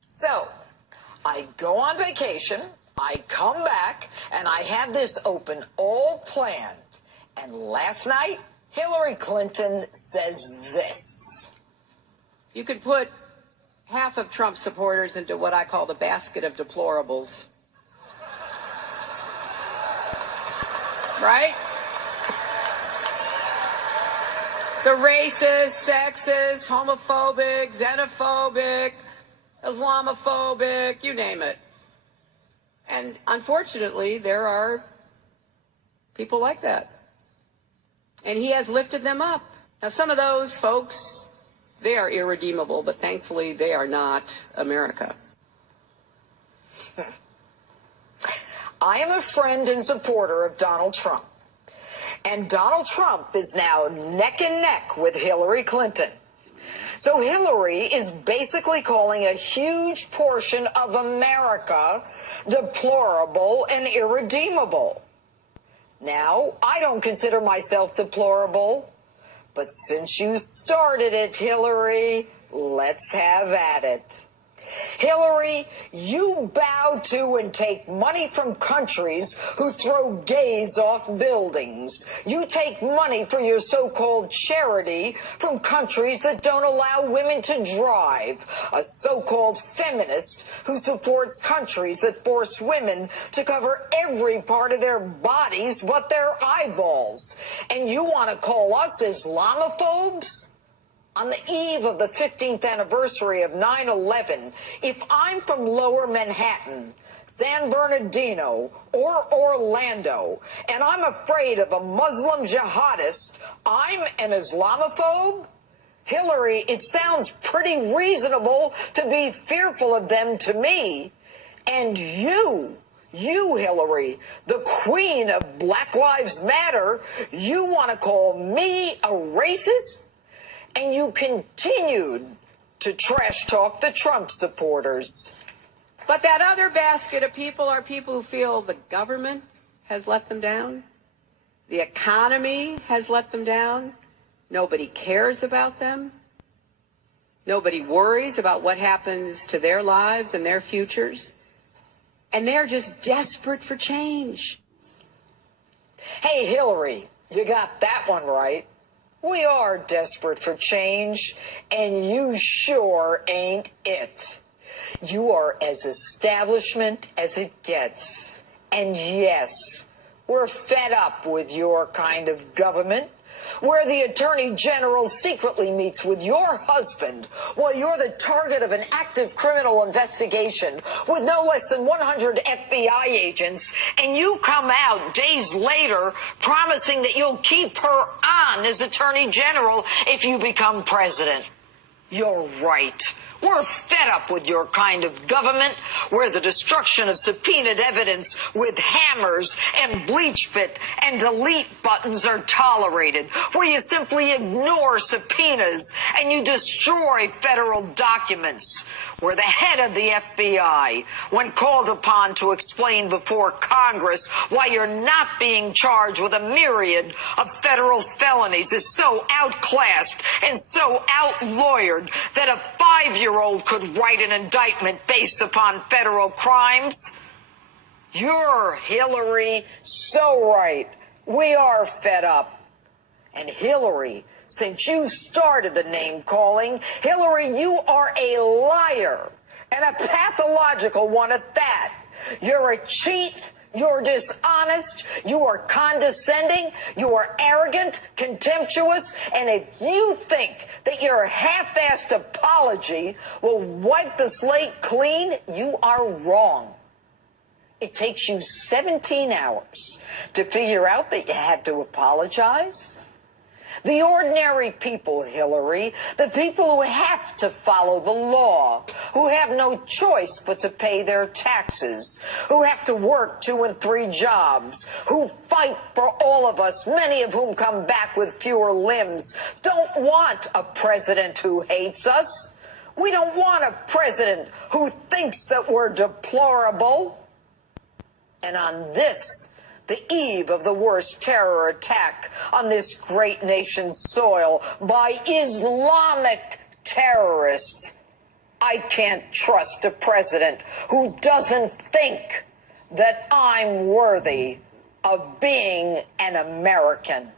So, I go on vacation, I come back, and I have this open all planned. And last night, Hillary Clinton says this. You could put half of Trump supporters into what I call the basket of deplorables. Right? The racist, sexist, homophobic, xenophobic, Islamophobic, you name it. And unfortunately, there are people like that. And he has lifted them up. Now, some of those folks, they are irredeemable, but thankfully they are not America. I am a friend and supporter of Donald Trump. And Donald Trump is now neck and neck with Hillary Clinton. So Hillary is basically calling a huge portion of America deplorable and irredeemable. Now, I don't consider myself deplorable, but since you started it, Hillary, let's have at it. Hillary, you bow to and take money from countries who throw gays off buildings. You take money for your so-called charity from countries that don't allow women to drive. A so-called feminist who supports countries that force women to cover every part of their bodies but their eyeballs. And you want to call us Islamophobes? On the eve of the 15th anniversary of 9/11, if I'm from Lower Manhattan, San Bernardino, or Orlando, and I'm afraid of a Muslim jihadist, I'm an Islamophobe? Hillary, it sounds pretty reasonable to be fearful of them to me. And you, Hillary, the queen of Black Lives Matter, you want to call me a racist? And you continued to trash talk the Trump supporters. But that other basket of people are people who feel the government has let them down, the economy has let them down, nobody cares about them, nobody worries about what happens to their lives and their futures, and they're just desperate for change. Hey, Hillary, you got that one right. We are desperate for change, and you sure ain't it. You are as establishment as it gets. And yes, we're fed up with your kind of government, where the Attorney General secretly meets with your husband while you're the target of an active criminal investigation with no less than 100 FBI agents, and you come out days later promising that you'll keep her on as Attorney General if you become president. You're right. We're fed up with your kind of government where the destruction of subpoenaed evidence with hammers and bleach bit and delete buttons are tolerated, where you simply ignore subpoenas and you destroy federal documents, where the head of the FBI, when called upon to explain before Congress why you're not being charged with a myriad of federal felonies, is so outclassed and so outlawyered that a 5-year-old could write an indictment based upon federal crimes. You're, Hillary, so right. We are fed up. And Hillary, since you started the name-calling, Hillary, you are a liar, and a pathological one at that. You're a cheat. You're dishonest, you are condescending, you are arrogant, contemptuous, and if you think that your half-assed apology will wipe the slate clean, you are wrong. It takes you 17 hours to figure out that you had to apologize. The ordinary people, Hillary, the people who have to follow the law, who have no choice but to pay their taxes, who have to work 2 and 3 jobs, who fight for all of us, many of whom come back with fewer limbs, don't want a president who hates us. We don't want a president who thinks that we're deplorable. And on this, the eve of the worst terror attack on this great nation's soil by Islamic terrorists, I can't trust a president who doesn't think that I'm worthy of being an American.